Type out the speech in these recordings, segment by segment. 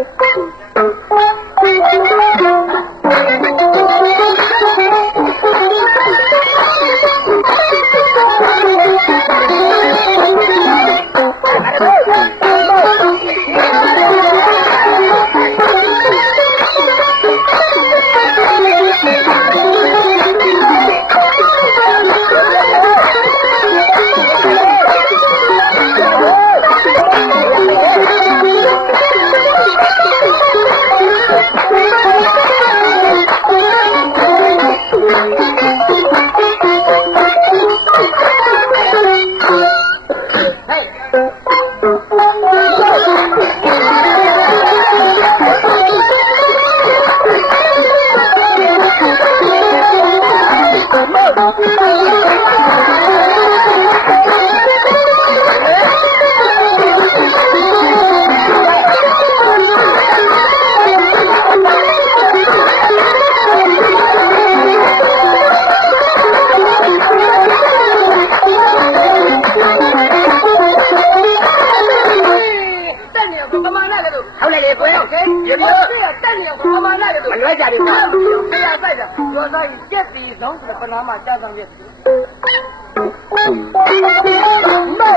တ လိုတက်နေတော့ပမာဏလည်းလို့မလွဲကြဘူးကွာနေရာပိုက်တာရောသားကြီးကျက်ပြီးလောင်းဆိုပနာမှာကြာဆောင်ရဲ့မော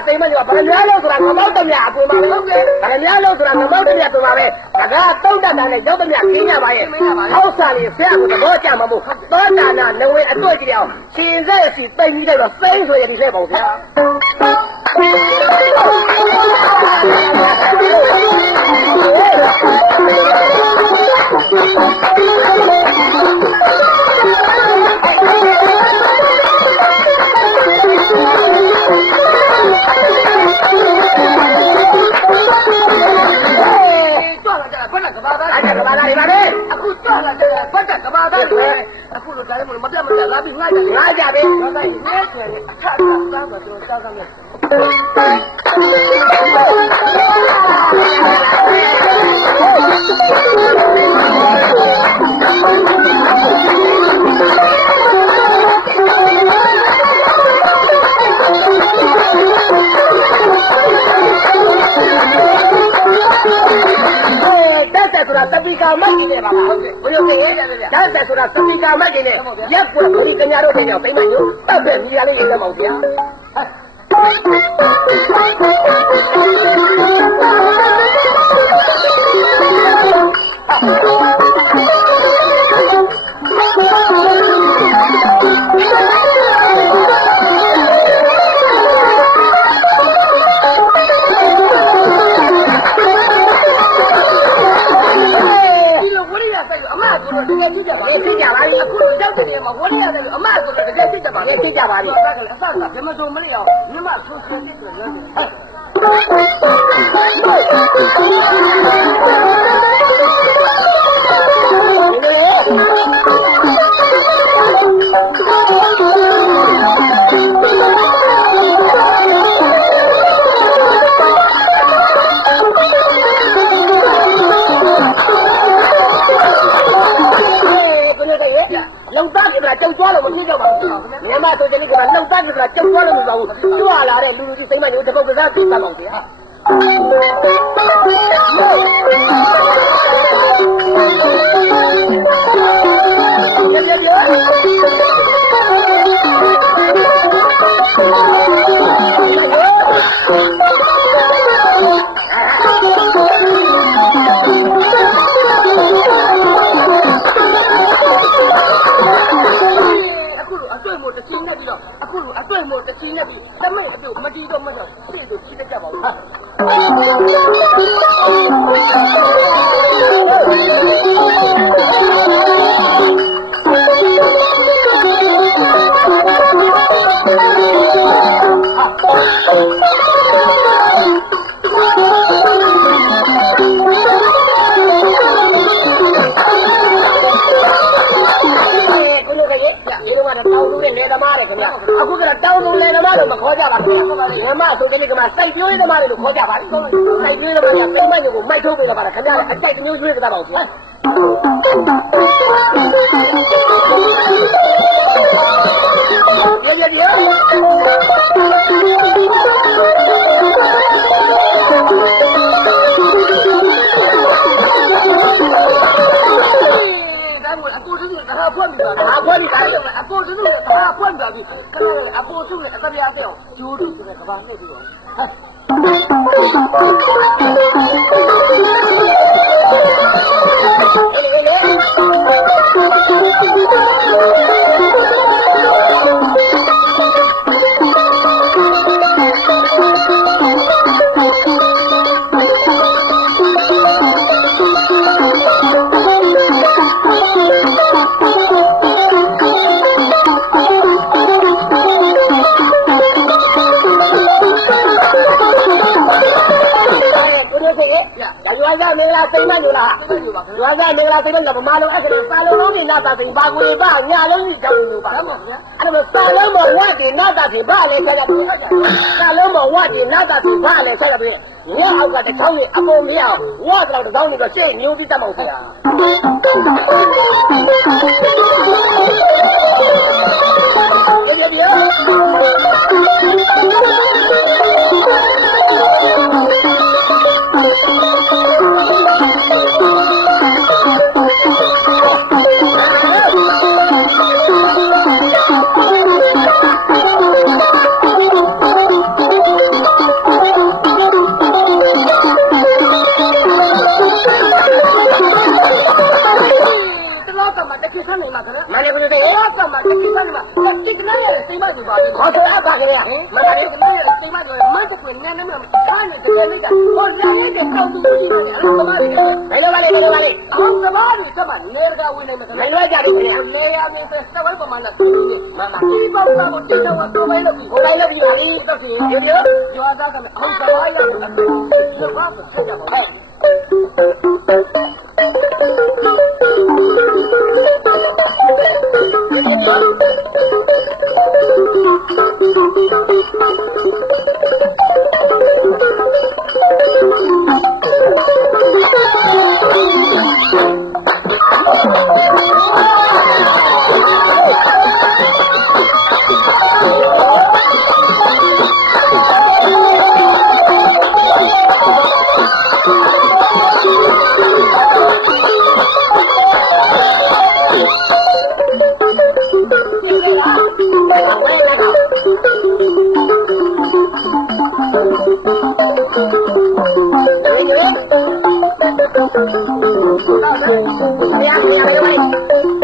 တယ်လေရွာသားစိတ်မကြောဘာများလို့ဆိုတာငမောက်တမြအပူမှာပဲဟုတ်ကဲ့ဘာများလို့ဆိုတာငမောက်တမြပူမှာပဲဒါကတုတ်တတ်တာနဲ့ရောက်တမြခင်းရပါရဲ့ဟောက်ဆာလေးဆရာကသဘောကျမှာမို့သောတာနာနဝေအတွေ့ကြည့်အောင်ရှင်ဆက်စီတိတ်ပြီးတော့စိမ့်ဆိုရဒီဆက်ပါဦးဗျာကြွ ဘာသားအဲ့ဒါကဘာသာတွေပါပဲအခုကြွလာကြတာဘယ်နဲ့ကဘာသားတွေအခုလိုတိုင်းမလို့မပြတ်မပြတ်လာပြီးငှားကြတယ်ငါကြပြီရောသားကြီးနဲ့ဆိုရင်အခါအခါသားဆိုတော့စောက်ဆောင် ကာမတ်ကြီးနဲ့ပါပါဟုတ်ကဲ့ဘယ်လိုလဲတက်ဆက်ဆိုတာသပိကာမတ်ကြီးနဲ့ရက်ွက်ဘုရားတရားတို့တွေကြောင့်သိမ့်မညို့တက်တဲ့မိရလေးတွေတက်ပါဦးဗျာ ပါပြီအဆက်ကဘယ်မှာဆိုမလဲအောင် လူကလောက်သားဆိုတာကြောက်ကြလို့မပါဘူးသူ့ဟာလာတဲ့လူလူကြီးစိမ့်မညိုတပုတ်ကစားသိပါပါဦးဗျာ Oh, င်းလို့လေသမားတွေမခေါ်ကြပါဘူးမြန်မာဆိုတဲ့ကမှစိုက်ပြိုးသမားတွေလို့ခေါ်ကြပါလိမ့်စိုက်ပြိုးသမားကစိမ့်မညိုကိုမိုက်ထုတ်ပေးတော့ပါခင်ဗျအကြိုက်မျိုးရွေးကြတာပါဘူးရေရေဒါ ပြီးတာဒါဖွင့်ပြီးတာအကိုတူကဒါဖွင့်ပြီးပြီခဏလေးအကိုတူနဲ့အတပြားပြောကျိုးတူတဲ့ကဘာနဲ့ပြီးတော့ ဗျာရွာကမင်္ဂလာစိမ့်မညိုဗမာလိုအဲ့ဒါပါလုံးလုံးနဲ့နာတာစိမ့်ဘာကိုပါညာလုံးကြီးကြောက်လို့ပါဒါမှမဟုတ်ဗျာအဲ့ဒါစာလုံးမဝတ်ဒီနာတာစီဘာလဲဆက်ရတယ်စာလုံးမဝတ်ဒီနာတာစီဘာလဲဆက်ရတယ်ငါအောက်ကတစ်ချောင်းနဲ့အကုန်မရအောင်ဝတ်တော့တစ်ချောင်းနဲ့တော့ရှေ့မျိုးပြီးတတ်မောက်ဆရာဒီလို တလားကမှတစ်ချက်ခဏနေမှာခင်ဗျာမန္တလေးပြည်တလားကမှတစ်ချက်ခဏနေမှာတစ်ခဏရဲ့စိတ်မတူပါဘူးခေါ်ဆိုအပ်ပါခင်ဗျာမန္တလေးကလည်းစိတ်မတူမတ်ကိုနည်းနည်းမှစားနေတယ်လေဟိုလည်းတဲ့ကောင်းတူကြီးပါလေအမှန်ပါလေဘယ်လိုပါလဲဘယ်လိုပါလဲအောင်သမားတွေကမှနေရကဝင်နေမှာခင်နိုင်ဗျာတော့ကြပြီခင်ဗျာနေရနေစစဝိုင်းပမာဏသိနေတယ်မမဒီပေါ့တော့တိတော့တော့ပဲလို့ပြီးဟိုလိုက်လို့ပြီပါပြီတော့ဒီလိုရွာသားကအောင်သမားရတယ်ဒီဘာကိုဆက်ကြပါလဲ ဘုရား ဘုရား